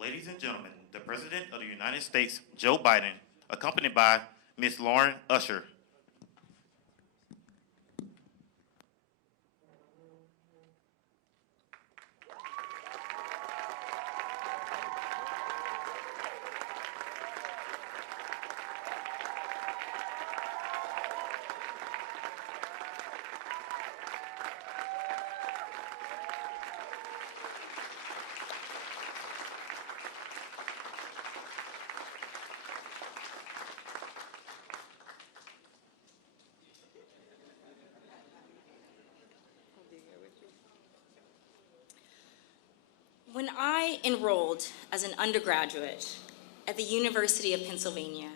Ladies and gentlemen, the President of the United States, Joe Biden, accompanied by Ms. Lauren Usher. When I enrolled as an undergraduate at the University of Pennsylvania,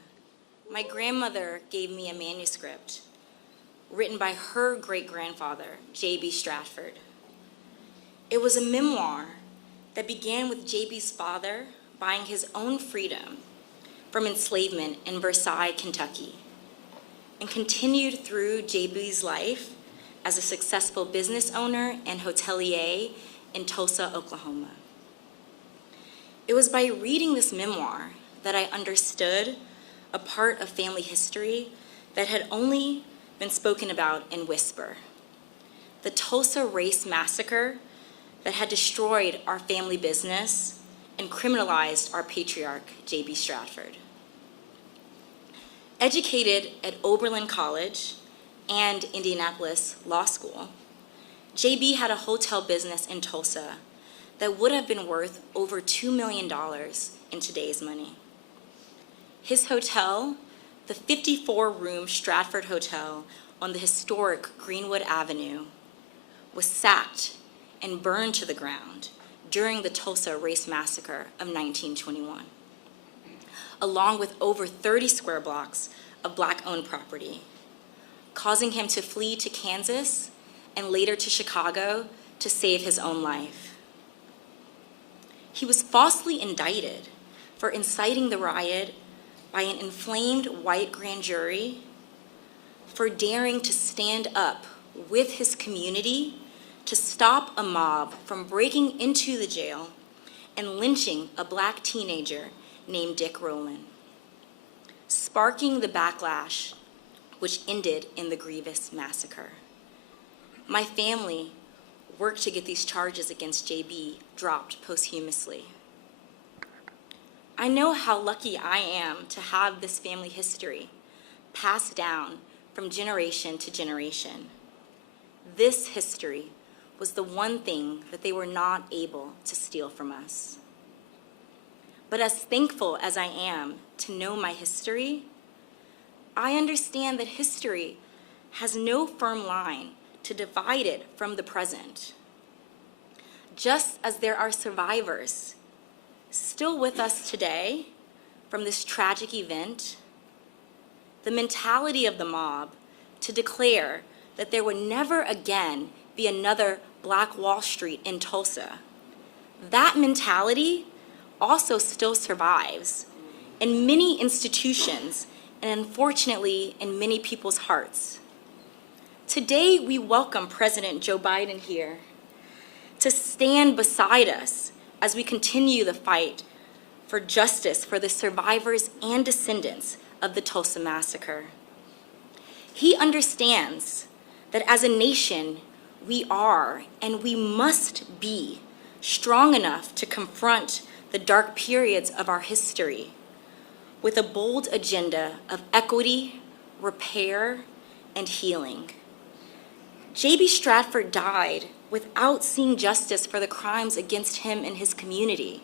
my grandmother gave me a manuscript written by her great-grandfather, J.B. Stratford. It was a memoir that began with J.B.'s father buying his own freedom from enslavement in Versailles, Kentucky, and continued through J.B.'s life as a successful business owner and hotelier in Tulsa, Oklahoma. It was by reading this memoir that I understood a part of family history that had only been spoken about in whisper. The Tulsa race massacre that had destroyed our family business and criminalized our patriarch, J.B. Stratford. Educated at Oberlin College and Indianapolis Law School, J.B. had a hotel business in Tulsa that would have been worth over $2 million in today's money. His hotel, the 54-room Stratford Hotel on the historic Greenwood Avenue, was sacked and burned to the ground during the Tulsa Race Massacre of 1921, along with over 30 square blocks of Black-owned property, causing him to flee to Kansas and later to Chicago to save his own life. He was falsely indicted for inciting the riot by an inflamed white grand jury for daring to stand up with his community to stop a mob from breaking into the jail and lynching a Black teenager named Dick Rowland, sparking the backlash which ended in the grievous massacre. My family worked to get these charges against JB dropped posthumously. I know how lucky I am to have this family history passed down from generation to generation. This history was the one thing that they were not able to steal from us. But as thankful as I am to know my history, I understand that history has no firm line to divide it from the present. Just as there are survivors still with us today from this tragic event, the mentality of the mob to declare that there would never again be another Black Wall Street in Tulsa, that mentality also still survives in many institutions and unfortunately in many people's hearts. Today, we welcome President Joe Biden here to stand beside us as we continue the fight for justice for the survivors and descendants of the Tulsa massacre. He understands that as a nation, we are and we must be strong enough to confront the dark periods of our history with a bold agenda of equity, repair, and healing. J.B. Stratford died without seeing justice for the crimes against him and his community.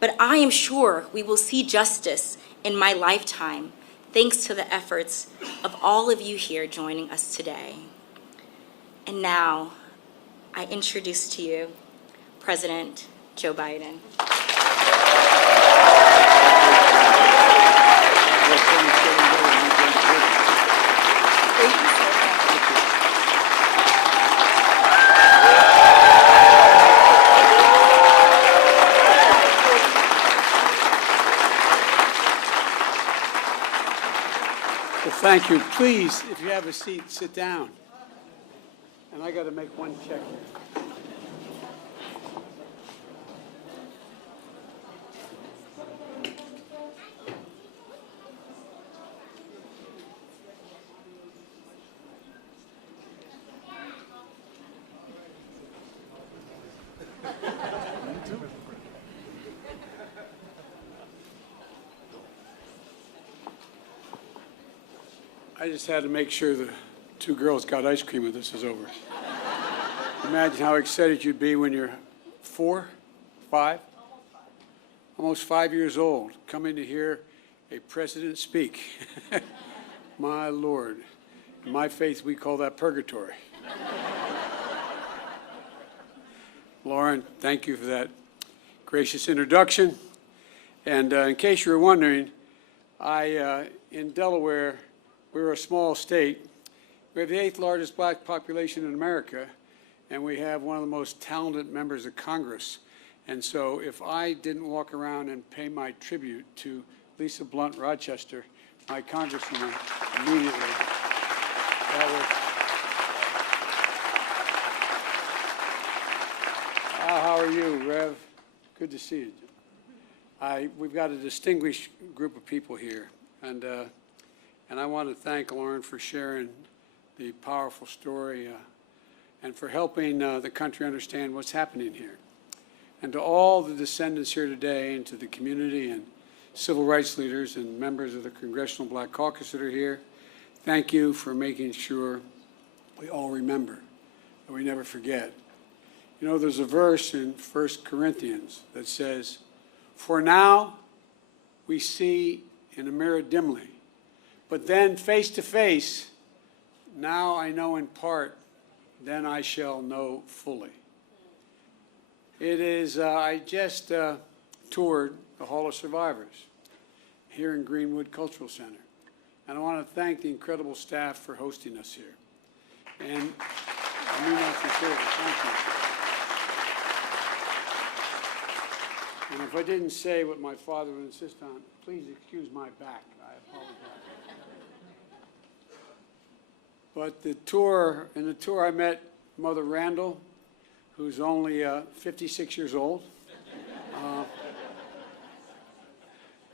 But I am sure we will see justice in my lifetime, thanks to the efforts of all of you here joining us today. And now, I introduce to you President Joe Biden. Thank you. Please, if you have a seat, sit down. And I got to make one check here. I just had to make sure the two girls got ice cream when this is over. Imagine how excited you'd be when you're 4, 5, almost 5 years old, coming to hear a president speak. My Lord. In my faith, we call that purgatory. Lauren, thank you for that gracious introduction. And in case you were wondering, in Delaware, we're a small state. We have the 8th largest black population in America, and we have one of the most talented members of Congress. And so if I didn't walk around and pay my tribute to Lisa Blunt Rochester, my congresswoman, immediately, that was... How are you, Rev? Good to see you. We've got a distinguished group of people here, and I want to thank Lauren for sharing the powerful story and for helping the country understand what's happening here. And to all the descendants here today, and to the community and civil rights leaders and members of the Congressional Black Caucus that are here, thank you for making sure we all remember, that we never forget. You know, there's a verse in 1 Corinthians that says, "For now we see in a mirror dimly, but then face to face, now I know in part, then I shall know fully." It is, I just toured the Hall of Survivors here in Greenwood Cultural Center. And I want to thank the incredible staff for hosting us here. And I mean that sincerely, thank you. And if I didn't say what my father would insist on, please excuse my back. I apologize. But in the tour I met Mother Randall, who's only 56 years old.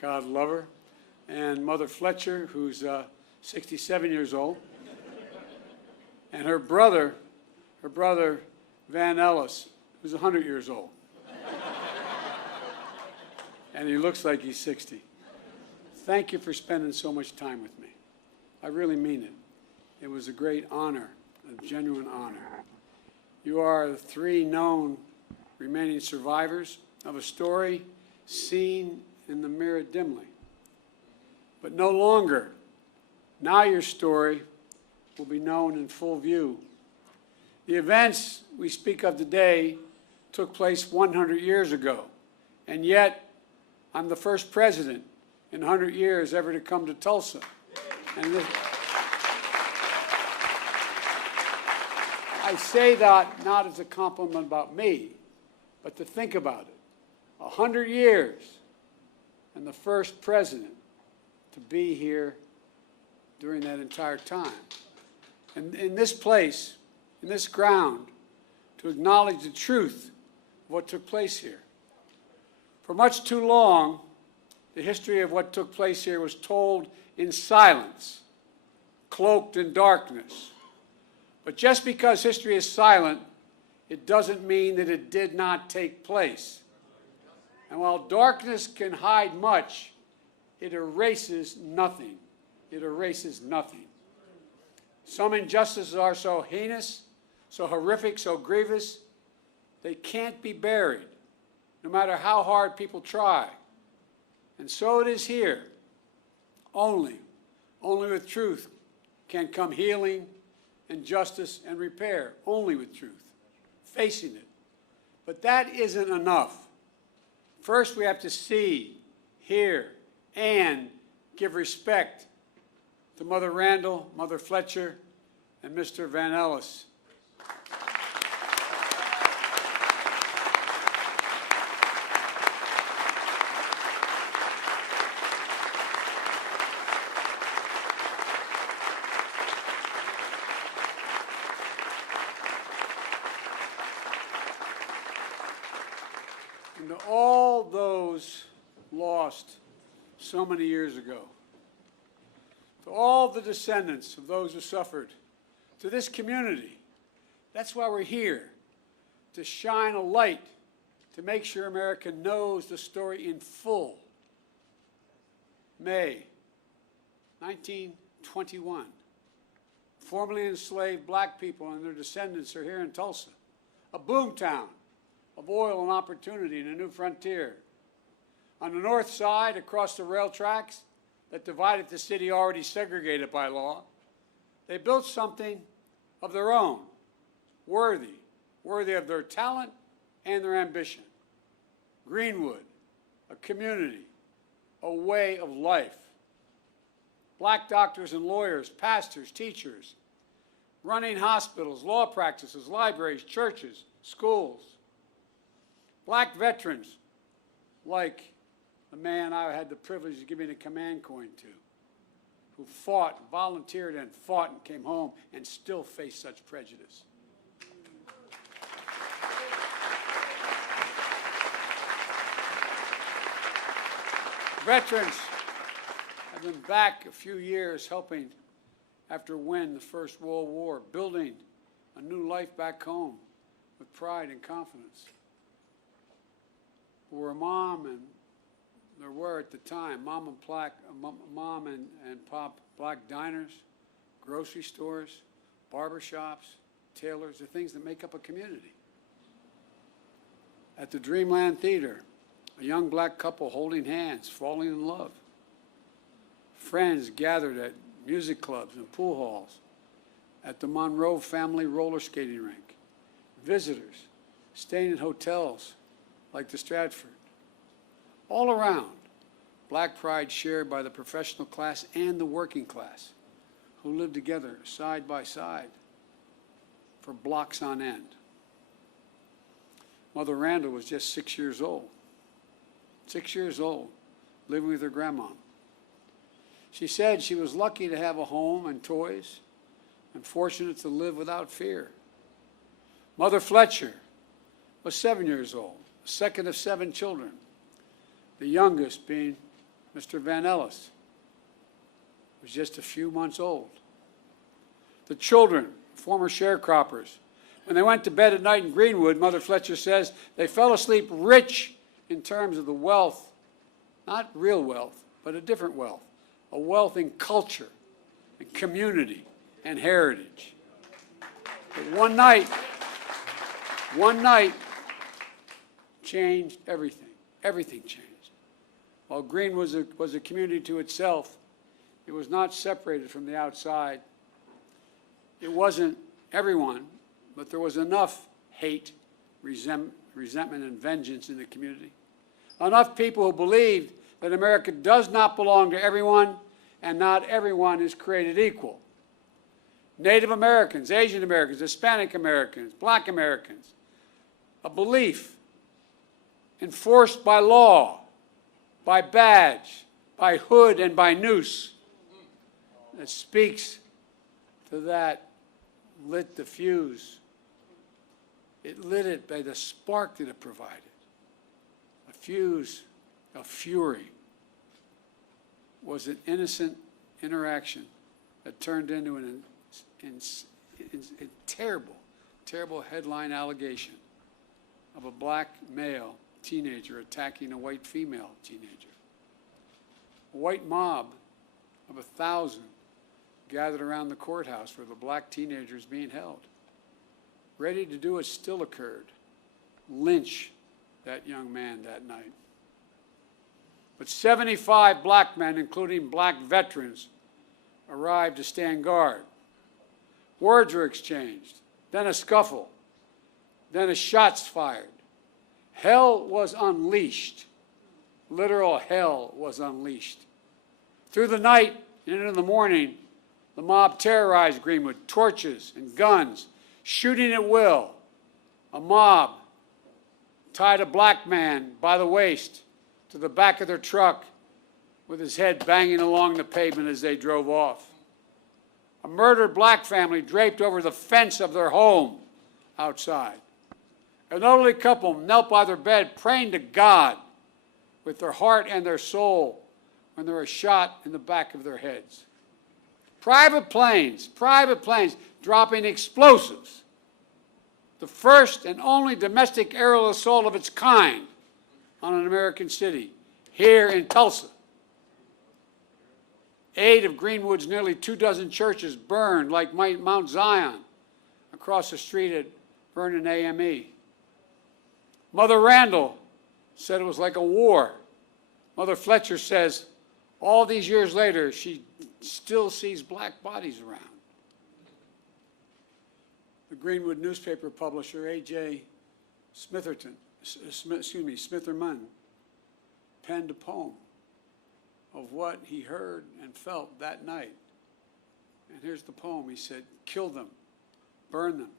God love her. And Mother Fletcher, who's 67 years old. And her brother, Van Ellis, who's 100 years old. And he looks like he's 60. Thank you for spending so much time with me. I really mean it. It was a great honor, a genuine honor. You are the 3 known remaining survivors of a story seen in the mirror dimly. But no longer. Now your story will be known in full view. The events we speak of today took place 100 years ago, and yet I'm the first president in 100 years ever to come to Tulsa. And I say that not as a compliment about me, but to think about it. 100 years and the first president to be here during that entire time. And in this place, in this ground, to acknowledge the truth of what took place here. For much too long, the history of what took place here was told in silence, cloaked in darkness. But just because history is silent, it doesn't mean that it did not take place. And while darkness can hide much, it erases nothing. It erases nothing. Some injustices are so heinous, so horrific, so grievous, they can't be buried, no matter how hard people try. And so it is here. Only with truth can come healing and justice and repair. Only with truth. Facing it. But that isn't enough. First, we have to see, hear, and give respect to Mother Randall, Mother Fletcher, and Mr. Van Ellis. And to all those lost so many years ago, to all the descendants of those who suffered, to this community, that's why we're here, to shine a light, to make sure America knows the story in full. May 19 21. Formerly enslaved black people and their descendants are here in Tulsa, a boomtown of oil and opportunity and a new frontier. On the north side, across the rail tracks that divided the city already segregated by law, they built something of their own, worthy of their talent and their ambition. Greenwood, a community, a way of life. Black doctors and lawyers, pastors, teachers, running hospitals, law practices, libraries, churches, schools. Black veterans, like the man I had the privilege of giving a command coin to, who fought, volunteered and fought and came home and still face such prejudice. Veterans have been back a few years helping after winning the First World War, building a new life back home with pride and confidence. There were mom and there were at the time mom and pop black diners, grocery stores, barbershops, tailors, the things that make up a community. At the Dreamland Theater, a young black couple holding hands, falling in love. Friends gathered at music clubs and pool halls, at the Monroe family roller skating rink. Visitors staying in hotels like the Stratford. All around, black pride shared by the professional class and the working class, who lived together side by side for blocks on end. Mother Randall was just 6 years old. 6 years old, living with her grandma. She said she was lucky to have a home and toys and fortunate to live without fear. Mother Fletcher was 7 years old, the second of 7 children, the youngest being Mr. Van Ellis, who was just a few months old. The children, former sharecroppers, when they went to bed at night in Greenwood, Mother Fletcher says they fell asleep rich in terms of the wealth, not real wealth, but a different wealth, a wealth in culture and community and heritage. But one night changed everything. Everything changed. While Greenwood was a community to itself, it was not separated from the outside. It wasn't everyone, but there was enough hate, resentment, and vengeance in the community. Enough people who believed that America does not belong to everyone and not everyone is created equal. Native Americans, Asian Americans, Hispanic Americans, Black Americans, a belief enforced by law, by badge, by hood, and by noose that speaks to that lit the fuse. It lit it by the spark that it provided. A fuse of fury was an innocent interaction that turned into a terrible, terrible headline allegation of a black male teenager attacking a white female teenager. A white mob of 1,000 gathered around the courthouse where the black teenagers being held. Ready to do it still occurred. Lynch that young man that night. But 75 black men, including black veterans, arrived to stand guard. Words were exchanged, then a scuffle, then a shots fired. Hell was unleashed. Literal hell was unleashed. Through the night and into the morning, the mob terrorized Greenwood, torches and guns, shooting at will. A mob tied a black man by the waist to the back of their truck with his head banging along the pavement as they drove off. A murdered black family draped over the fence of their home outside. An elderly couple knelt by their bed praying to God with their heart and their soul when they were shot in the back of their heads. Private planes dropping explosives. The first and only domestic aerial assault of its kind on an American city, here in Tulsa. 8 of Greenwood's nearly 24 churches burned like Mount Zion across the street at Vernon AME. Mother Randall said it was like a war. Mother Fletcher says all these years later she still sees black bodies around. The Greenwood newspaper publisher A.J. Smitherman penned a poem of what he heard and felt that night. And here's the poem. He said, "Kill them, burn them,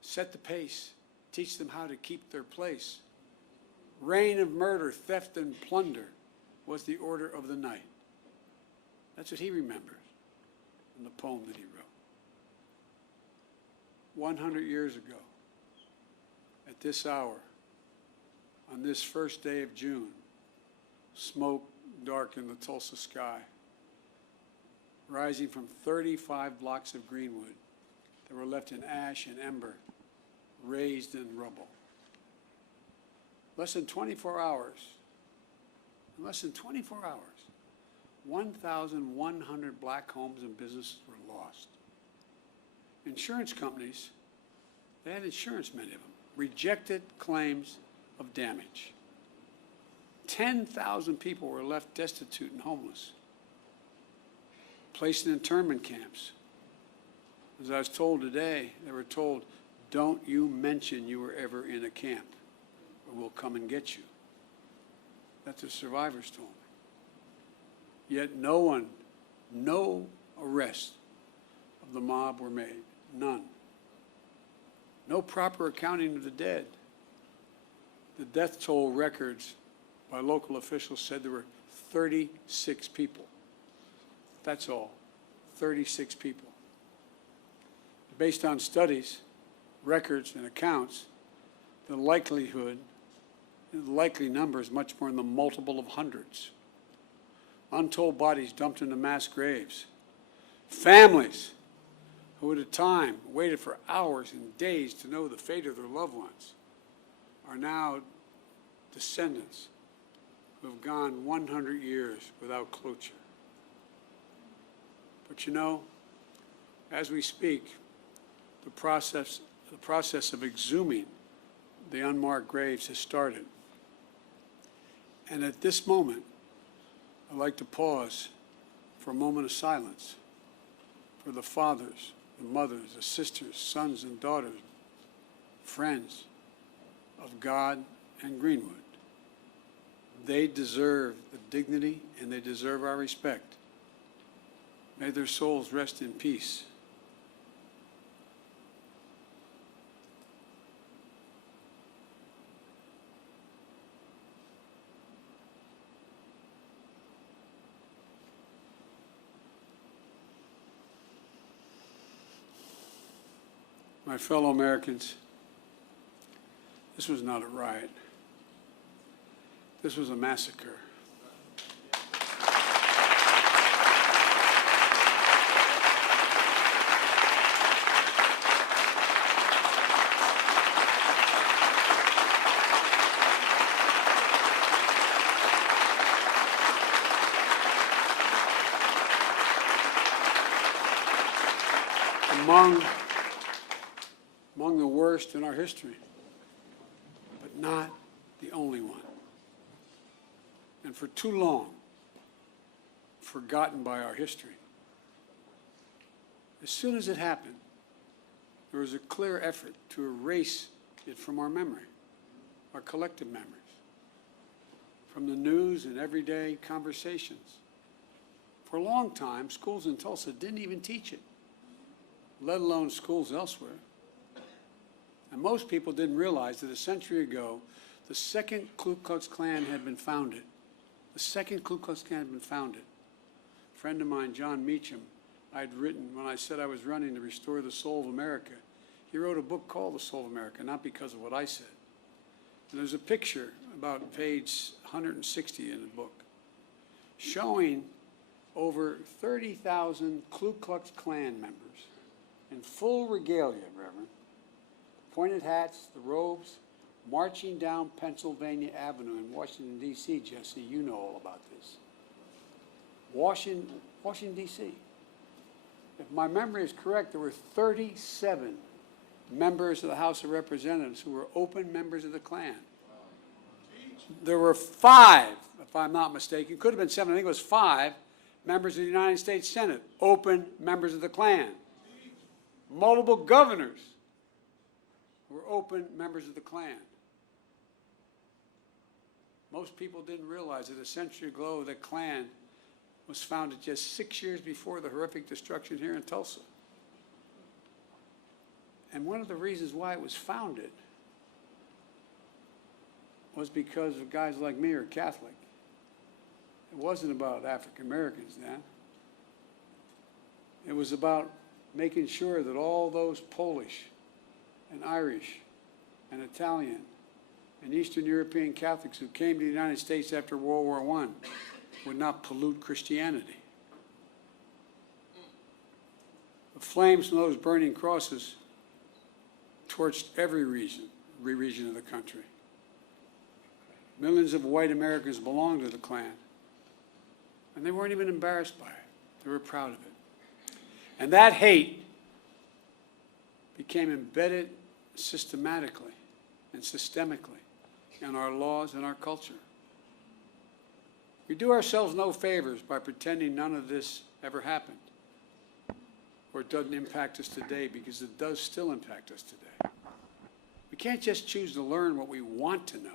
set the pace, teach them how to keep their place. Reign of murder, theft, and plunder was the order of the night." That's what he remembers in the poem that he wrote. 100 years ago, at this hour, on this first day of June, smoke darkened the Tulsa sky, rising from 35 blocks of Greenwood that were left in ash and ember, raised in rubble. Less than 24 hours, 1,100 black homes and businesses were lost. Insurance companies, they had insurance, many of them, rejected claims of damage. 10,000 people were left destitute and homeless, placed in internment camps. As I was told today, they were told, "Don't you mention you were ever in a camp, or we'll come and get you." That's what survivors told me. Yet no arrests of the mob were made, none. No proper accounting of the dead. The death toll records by local officials said there were 36 people. That's all, 36 people. Based on studies, records, and accounts, the likely number is much more in the multiple of hundreds. Untold bodies dumped into mass graves. Families who at a time waited for hours and days to know the fate of their loved ones are now descendants who have gone 100 years without closure. But you know, as we speak, the process of exhuming the unmarked graves has started. And at this moment, I'd like to pause for a moment of silence for the fathers, the mothers, the sisters, sons and daughters, friends of God and Greenwood. They deserve the dignity and they deserve our respect. May their souls rest in peace. My fellow Americans, this was not a riot. This was a massacre. Among the worst in our history, but not the only one. And for too long, forgotten by our history. As soon as it happened, there was a clear effort to erase it from our memory, our collective memories, from the news and everyday conversations. For a long time, schools in Tulsa didn't even teach it, let alone schools elsewhere. And most people didn't realize that a century ago, the second Ku Klux Klan had been founded. The second Ku Klux Klan had been founded. A friend of mine, John Meacham, I'd written when I said I was running to restore the soul of America. He wrote a book called The Soul of America, not because of what I said. And there's a picture about page 160 in the book showing over 30,000 Ku Klux Klan members in full regalia, Reverend, pointed hats, the robes, marching down Pennsylvania Avenue in Washington, D.C., Jesse, you know all about this. Washington, D.C. If my memory is correct, there were 37 members of the House of Representatives who were open members of the Klan. There were 5, if I'm not mistaken, could have been 7, I think it was 5, members of the United States Senate, open members of the Klan. Multiple governors were open members of the Klan. Most people didn't realize that a century ago the Klan was founded just 6 years before the horrific destruction here in Tulsa. And one of the reasons why it was founded was because of guys like me who are Catholic. It wasn't about African Americans then. It was about making sure that all those Polish and Irish and Italian and Eastern European Catholics who came to the United States after World War I would not pollute Christianity. The flames from those burning crosses torched every region of the country. Millions of white Americans belonged to the Klan, and they weren't even embarrassed by it. They were proud of it. And that hate became embedded systematically and systemically in our laws and our culture. We do ourselves no favors by pretending none of this ever happened, or it doesn't impact us today, because it does still impact us today. We can't just choose to learn what we want to know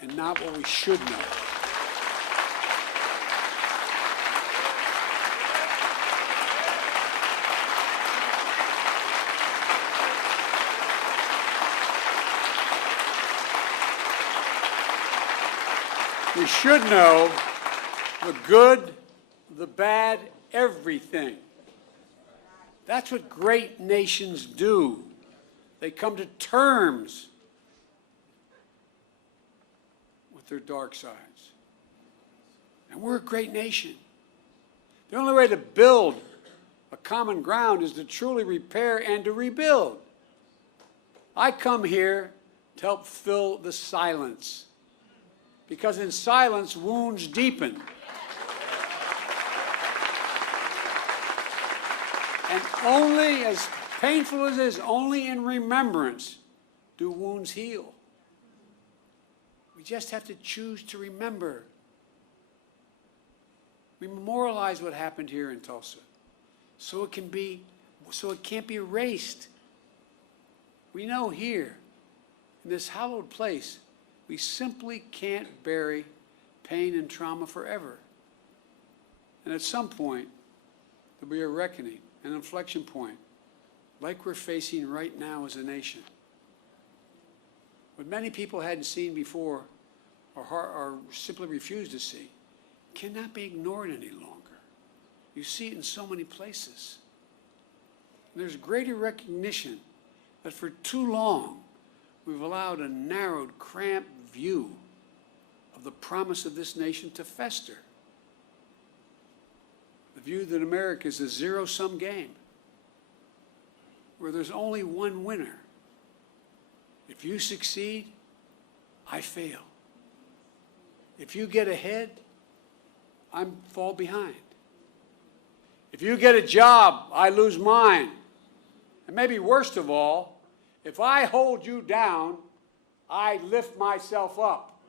and not what we should know. We should know the good, the bad, everything. That's what great nations do. They come to terms with their dark sides. And we're a great nation. The only way to build a common ground is to truly repair and to rebuild. I come here to help fill the silence, because in silence, wounds deepen. And only, as painful as it is, only in remembrance do wounds heal. We just have to choose to remember. We memorialize what happened here in Tulsa, so it can't be erased. We know here, in this hallowed place, we simply can't bury pain and trauma forever. And at some point, there'll be a reckoning, an inflection point, like we're facing right now as a nation. What many people hadn't seen before, or simply refused to see, cannot be ignored any longer. You see it in so many places. And there's greater recognition that for too long, we've allowed a narrowed, cramped view of the promise of this nation to fester. The view that America is a zero-sum game, where there's only one winner. If you succeed, I fail. If you get ahead, I fall behind. If you get a job, I lose mine. And maybe worst of all, if I hold you down, I lift myself up.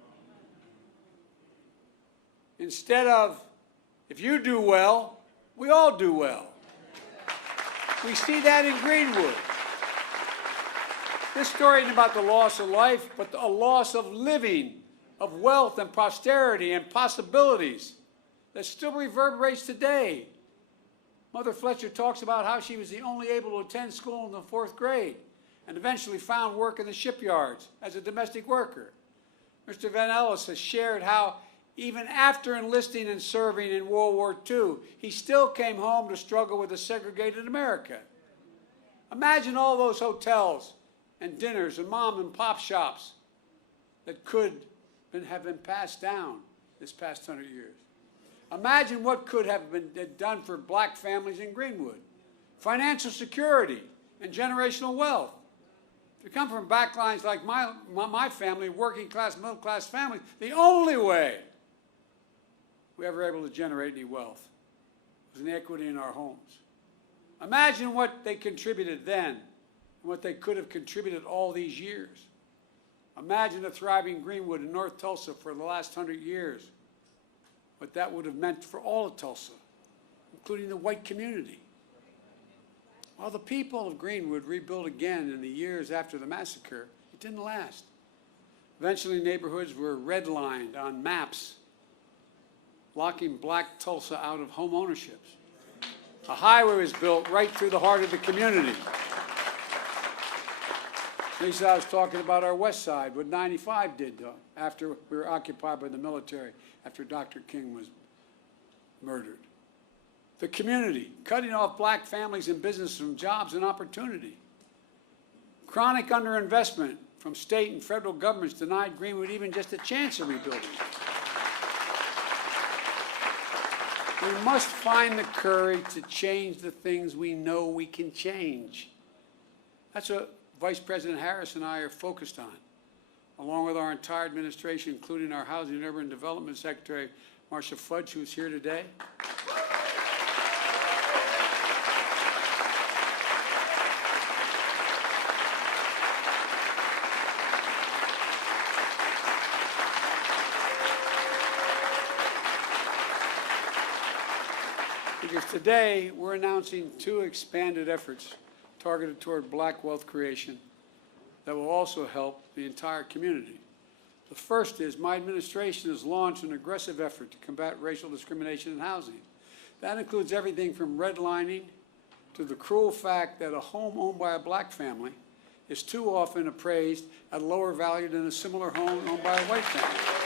Instead of, if you do well, we all do well. We see that in Greenwood. This story isn't about the loss of life, but a loss of living, of wealth and prosperity and possibilities that still reverberates today. Mother Fletcher talks about how she was the only able to attend school in the 4th grade and eventually found work in the shipyards as a domestic worker. Mr. Van Ellis has shared how even after enlisting and serving in World War II, he still came home to struggle with a segregated America. Imagine all those hotels and dinners and mom and pop shops that could have been passed down this past 100 years. Imagine what could have been done for black families in Greenwood. Financial security and generational wealth. If you come from backlines like my family, working class, middle class family, the only way we ever able to generate any wealth. It was inequity in our homes. Imagine what they contributed then and what they could have contributed all these years. Imagine a thriving Greenwood in North Tulsa for the last 100 years, what that would have meant for all of Tulsa, including the white community. While the people of Greenwood rebuilt again in the years after the massacre, it didn't last. Eventually, neighborhoods were redlined on maps, locking black Tulsa out of home ownership. A highway was built right through the heart of the community. Lisa, I was talking about our west side, what 95 did after we were occupied by the military, after Dr. King was murdered. The community, cutting off black families and businesses from jobs and opportunity. Chronic underinvestment from state and federal governments denied Greenwood even just a chance of rebuilding. We must find the courage to change the things we know we can change. That's what Vice President Harris and I are focused on, along with our entire administration, including our Housing and Urban Development Secretary, Marcia Fudge, who's here today. Because today we're announcing 2 expanded efforts targeted toward black wealth creation that will also help the entire community. The first is my administration has launched an aggressive effort to combat racial discrimination in housing. That includes everything from redlining to the cruel fact that a home owned by a black family is too often appraised at a lower value than a similar home owned by a white family.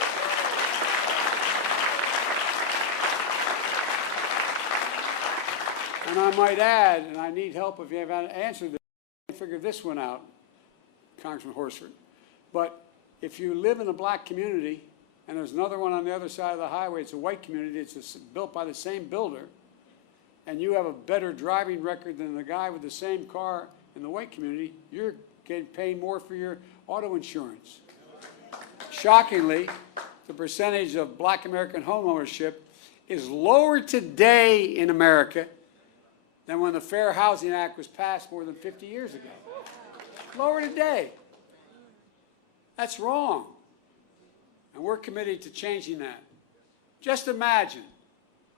And I might add, and I need help if you have answered this, I figured this one out, Congressman Horsford, but if you live in a black community and there's another one on the other side of the highway, it's a white community, it's built by the same builder, and you have a better driving record than the guy with the same car in the white community, you're paying more for your auto insurance. Shockingly, the percentage of black American homeownership is lower today in America than when the Fair Housing Act was passed more than 50 years ago. Lower today. That's wrong. And we're committed to changing that. Just imagine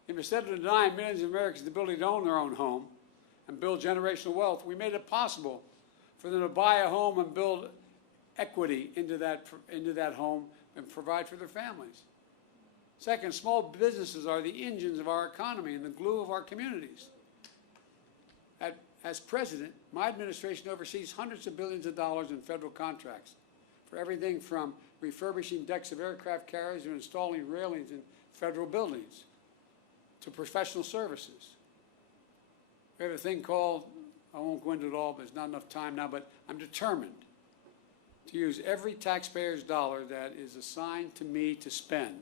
if instead of denying millions of Americans the ability to own their own home and build generational wealth, we made it possible for them to buy a home and build equity into that home and provide for their families. Second, small businesses are the engines of our economy and the glue of our communities. As president, my administration oversees hundreds of billions of dollars in federal contracts for everything from refurbishing decks of aircraft carriers to installing railings in federal buildings to professional services. We have a thing called, I won't go into it all, there's not enough time now, but I'm determined to use every taxpayer's dollar that is assigned to me to spend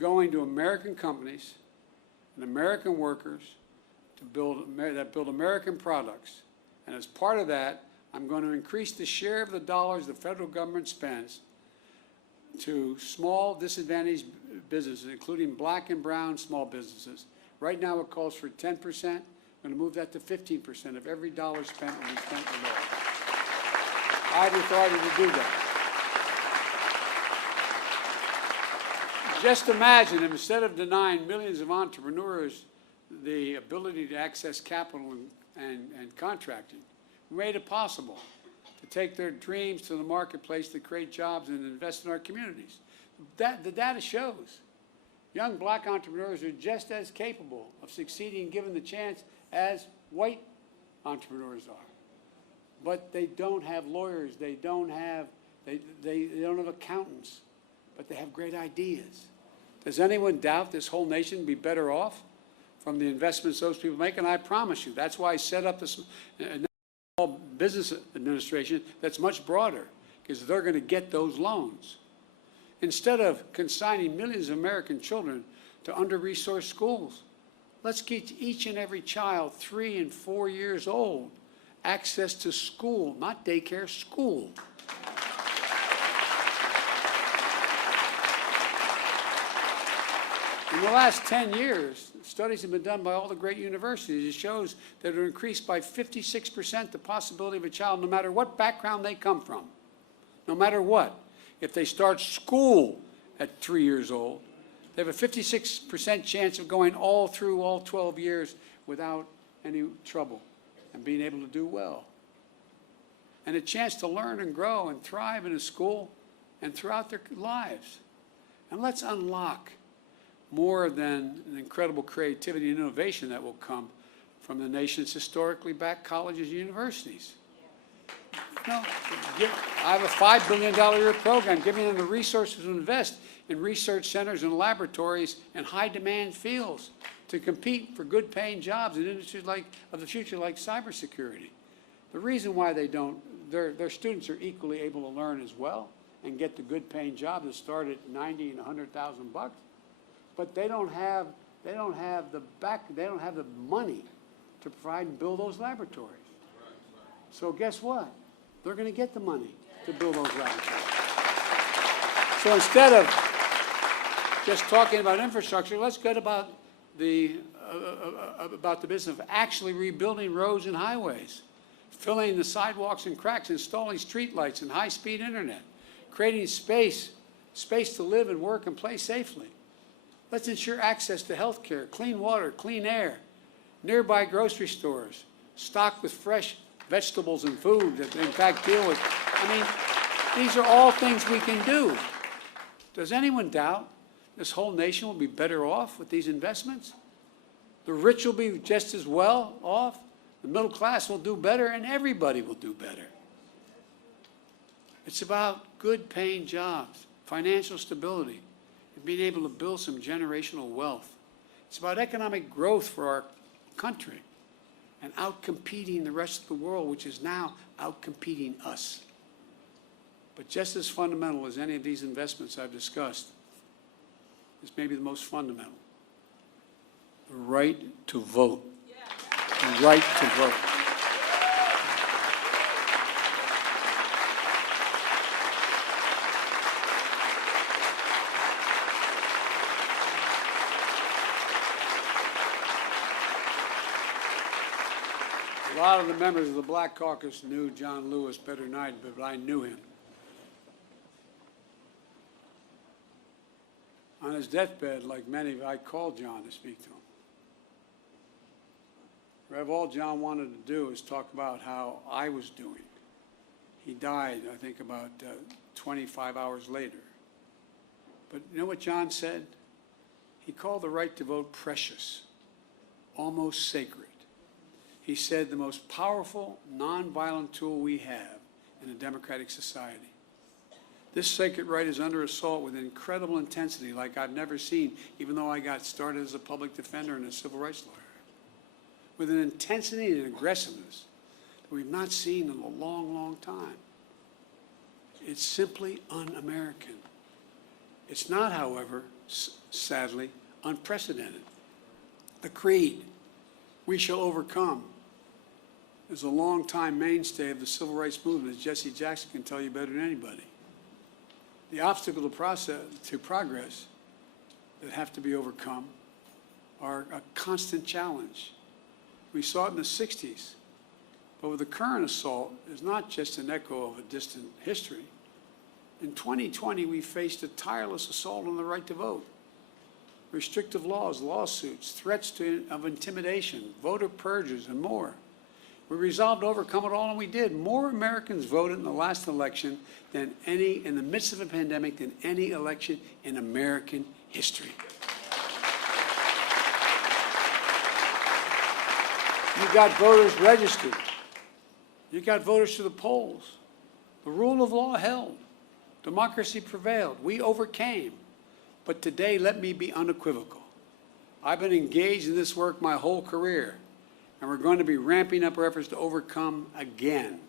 going to American companies and American workers that build American products. And as part of that, I'm going to increase the share of the dollars the federal government spends to small disadvantaged businesses, including black and brown small businesses. Right now it calls for 10%. I'm going to move that to 15% of every dollar spent will be spent with that. I have the authority to do that. Just imagine if instead of denying millions of entrepreneurs the ability to access capital and contracting, we made it possible to take their dreams to the marketplace to create jobs and invest in our communities. The data shows young black entrepreneurs are just as capable of succeeding given the chance as white entrepreneurs are. But they don't have lawyers, they don't have accountants, but they have great ideas. Does anyone doubt this whole nation would be better off from the investments those people make? And I promise you, that's why I set up this Small Business Administration that's much broader, because they're going to get those loans. Instead of consigning millions of American children to under-resourced schools, let's get each and every child 3 and 4 years old access to school, not daycare, school. In the last 10 years, studies have been done by all the great universities. It shows that it increased by 56% the possibility of a child, no matter what background they come from, no matter what. If they start school at 3 years old, they have a 56% chance of going all through all 12 years without any trouble and being able to do well. And a chance to learn and grow and thrive in a school and throughout their lives. And let's unlock more than an incredible creativity and innovation that will come from the nation's historically black colleges and universities. No, I have a $5 billion a year program giving them the resources to invest in research centers and laboratories in high-demand fields to compete for good-paying jobs in industries of the future like cybersecurity. The reason why they don't, their students are equally able to learn as well and get the good-paying jobs that start at $90,000 and $100,000. But they don't have the money to provide and build those laboratories. So guess what? They're going to get the money to build those laboratories. So instead of just talking about infrastructure, let's get about the business of actually rebuilding roads and highways, filling the sidewalks and cracks, installing streetlights and high-speed internet, creating space to live and work and play safely. Let's ensure access to health care, clean water, clean air, nearby grocery stores, stocked with fresh vegetables and food that they in fact deal with. I mean, these are all things we can do. Does anyone doubt this whole nation will be better off with these investments? The rich will be just as well off, the middle class will do better, and everybody will do better. It's about good paying jobs, financial stability, and being able to build some generational wealth. It's about economic growth for our country and outcompeting the rest of the world, which is now outcompeting us. But just as fundamental as any of these investments I've discussed is maybe the most fundamental: the right to vote. The right to vote. A lot of the members of the Black Caucus knew John Lewis better than I did, but I knew him. On his deathbed, like many, I called John to speak to him. Rev, all John wanted to do is talk about how I was doing. He died, I think, about 25 hours later. But you know what John said? He called the right to vote precious, almost sacred. He said the most powerful, nonviolent tool we have in a democratic society. This sacred right is under assault with incredible intensity like I've never seen, even though I got started as a public defender and a civil rights lawyer. With an intensity and aggressiveness that we've not seen in a long, long time. It's simply un-American. It's not, however, sadly, unprecedented. The creed, "We shall overcome," is a long-time mainstay of the civil rights movement, as Jesse Jackson can tell you better than anybody. The obstacle to progress that have to be overcome are a constant challenge. We saw it in the 60s, but with the current assault, it's not just an echo of a distant history. In 2020, we faced a tireless assault on the right to vote. Restrictive laws, lawsuits, threats of intimidation, voter purges, and more. We resolved to overcome it all, and we did. More Americans voted in the last election than in the midst of a pandemic, than any election in American history. You got voters registered. You got voters to the polls. The rule of law held. Democracy prevailed. We overcame. But today, let me be unequivocal. I've been engaged in this work my whole career, and we're going to be ramping up our efforts to overcome again.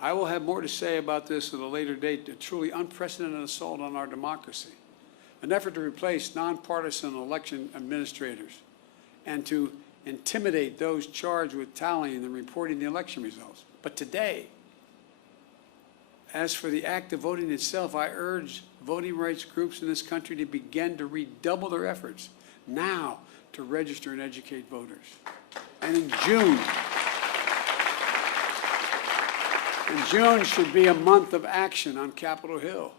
I will have more to say about this at a later date, a truly unprecedented assault on our democracy, an effort to replace nonpartisan election administrators and to intimidate those charged with tallying and reporting the election results. But today, as for the act of voting itself, I urge voting rights groups in this country to begin to redouble their efforts now to register and educate voters. And in June should be a month of action on Capitol Hill.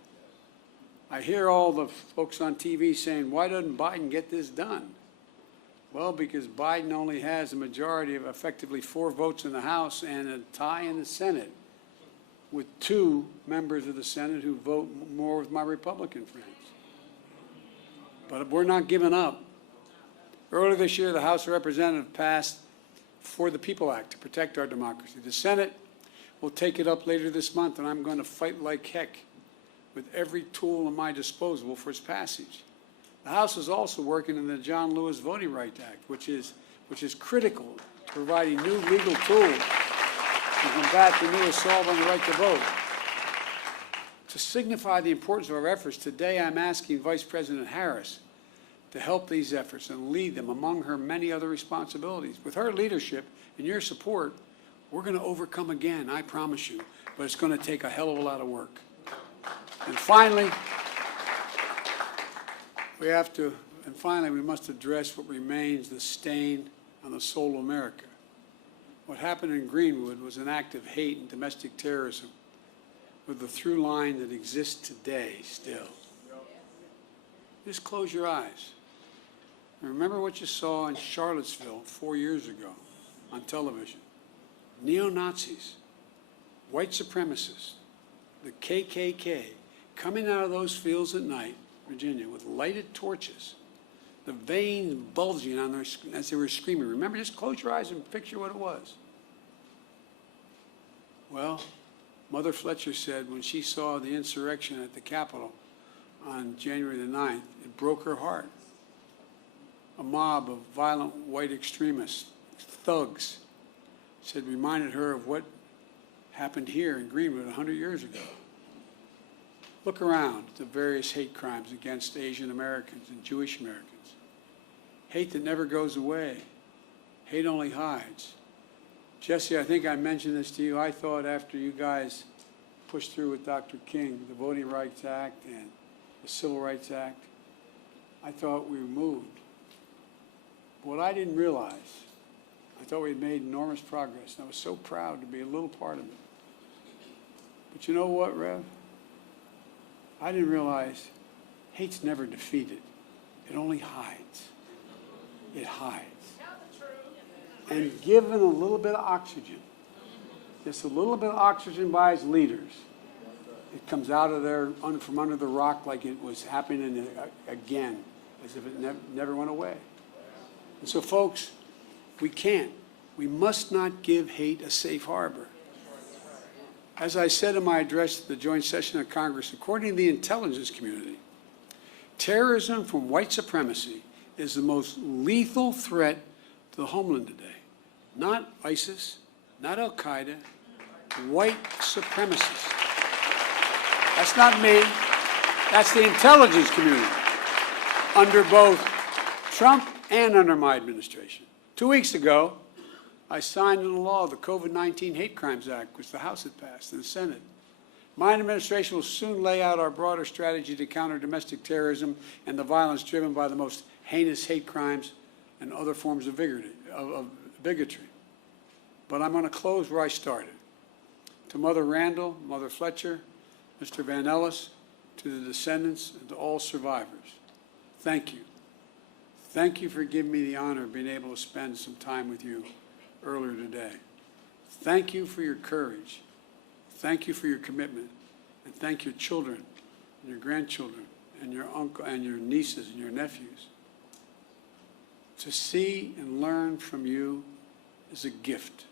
I hear all the folks on TV saying, why doesn't Biden get this done? Well, because Biden only has a majority of effectively 4 votes in the House and a tie in the Senate, with 2 members of the Senate who vote more with my Republican friends. But we're not giving up. Earlier this year, the House of Representatives passed For the People Act to protect our democracy. The Senate will take it up later this month, and I'm going to fight like heck with every tool at my disposal for its passage. The House is also working on the John Lewis Voting Rights Act, which is critical to providing new legal tools to combat the new assault on the right to vote. To signify the importance of our efforts, today I'm asking Vice President Harris to help these efforts and lead them among her many other responsibilities. With her leadership and your support, we're going to overcome again, I promise you, but it's going to take a hell of a lot of work. And finally, we must address what remains the stain on the soul of America. What happened in Greenwood was an act of hate and domestic terrorism with the through line that exists today still. Just close your eyes. And remember what you saw in Charlottesville 4 years ago on television. Neo-Nazis, white supremacists, the KKK, coming out of those fields at night, Virginia, with lighted torches, the veins bulging on their, as they were screaming. Remember, just close your eyes and picture what it was. Well, Mother Fletcher said when she saw the insurrection at the Capitol on January the 9th, it broke her heart. A mob of violent white extremists, thugs, said reminded her of what happened here in Greenwood 100 years ago. Look around at the various hate crimes against Asian Americans and Jewish Americans. Hate that never goes away. Hate only hides. Jesse, I think I mentioned this to you. I thought after you guys pushed through with Dr. King, the Voting Rights Act and the Civil Rights Act, I thought we were moved. What I didn't realize, I thought we had made enormous progress, and I was so proud to be a little part of it. But you know what, Rev? I didn't realize hate's never defeated. It only hides. It hides. And given a little bit of oxygen, just a little bit of oxygen by its leaders, it comes out of there from under the rock like it was happening again, as if it never went away. And so, folks, we must not give hate a safe harbor. As I said in my address to the joint session of Congress, according to the intelligence community, terrorism from white supremacy is the most lethal threat to the homeland today. Not ISIS, not Al-Qaeda, white supremacists. That's not me. That's the intelligence community under both Trump and under my administration. 2 weeks ago, I signed into law the COVID-19 Hate Crimes Act, which the House had passed, and the Senate. My administration will soon lay out our broader strategy to counter domestic terrorism and the violence driven by the most heinous hate crimes and other forms of bigotry. But I'm going to close where I started. To Mother Randall, Mother Fletcher, Mr. Van Ellis, to the descendants, and to all survivors, thank you. Thank you for giving me the honor of being able to spend some time with you earlier today. Thank you for your courage. Thank you for your commitment. And thank your children and your grandchildren and your uncle and your nieces and your nephews. To see and learn from you is a gift,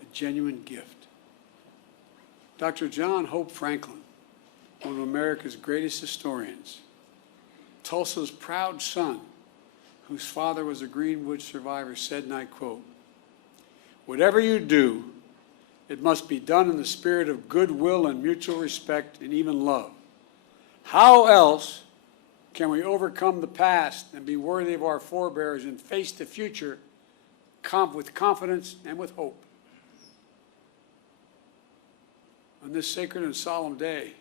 a genuine gift. Dr. John Hope Franklin, one of America's greatest historians, Tulsa's proud son, whose father was a Greenwood survivor, said, and I quote, "Whatever you do, it must be done in the spirit of goodwill and mutual respect and even love. How else can we overcome the past and be worthy of our forebears and face the future with confidence and with hope?" On this sacred and solemn day,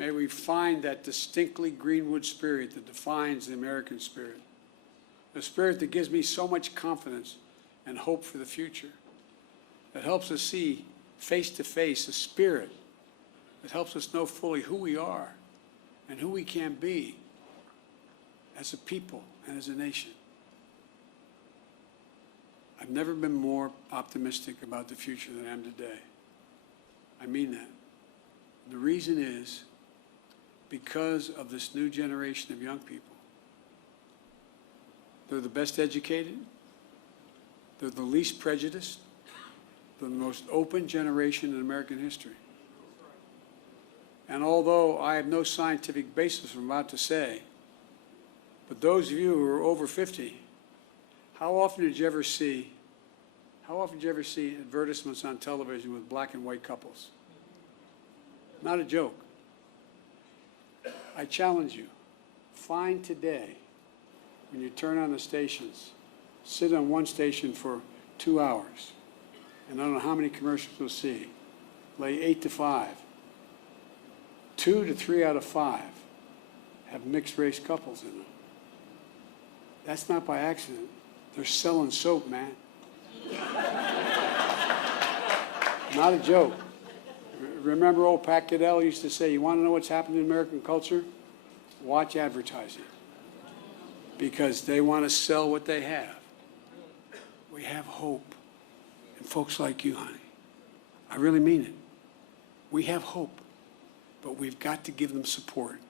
May we find that distinctly Greenwood spirit that defines the American spirit, a spirit that gives me so much confidence and hope for the future, that helps us see face to face a spirit that helps us know fully who we are and who we can be as a people and as a nation. I've never been more optimistic about the future than I am today. I mean that. The reason is because of this new generation of young people. They're the best educated, they're the least prejudiced, they're the most open generation in American history. And although I have no scientific basis for what I'm about to say, but those of you who are over 50, how often did you ever see advertisements on television with black and white couples? Not a joke. I challenge you, find today, when you turn on the stations, sit on one station for 2 hours, and I don't know how many commercials you'll see, lay 8 to 5. 2 to 3 out of 5 have mixed race couples in them. That's not by accident. They're selling soap, man. Not a joke. Remember old Pat Goodell used to say, you want to know what's happening in American culture? Watch advertising. Because they want to sell what they have. We have hope. And folks like you, honey, I really mean it. We have hope. But we've got to give them support.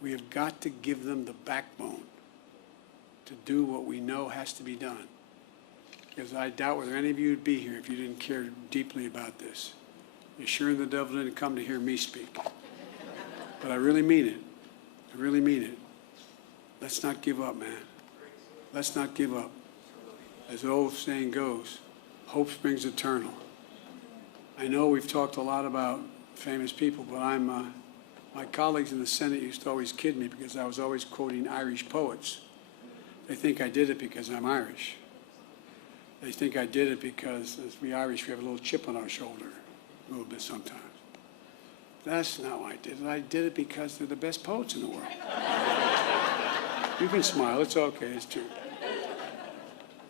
We have got to give them the backbone to do what we know has to be done. Because I doubt whether any of you would be here if you didn't care deeply about this. You're sure the devil didn't come to hear me speak. But I really mean it. I really mean it. Let's not give up, man. Let's not give up. As the old saying goes, hope springs eternal. I know we've talked a lot about famous people, but my colleagues in the Senate used to always kid me because I was always quoting Irish poets. They think I did it because I'm Irish. They think I did it because, as we Irish, we have a little chip on our shoulder, a little bit sometimes. That's not why I did it. I did it because they're the best poets in the world. You can smile, it's okay, it's true.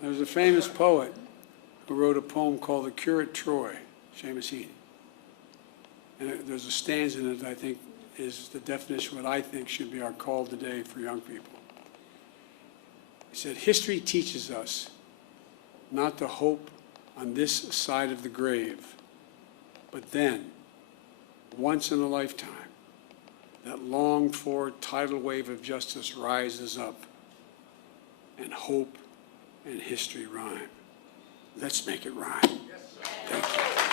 There's a famous poet who wrote a poem called The Curate Troy, Seamus Heaney. And there's a stanza in it that I think is the definition of what I think should be our call today for young people. He said, history teaches us not to hope on this side of the grave, but then, once in a lifetime, that longed-for tidal wave of justice rises up, and hope and history rhyme. Let's make it rhyme. Thank you.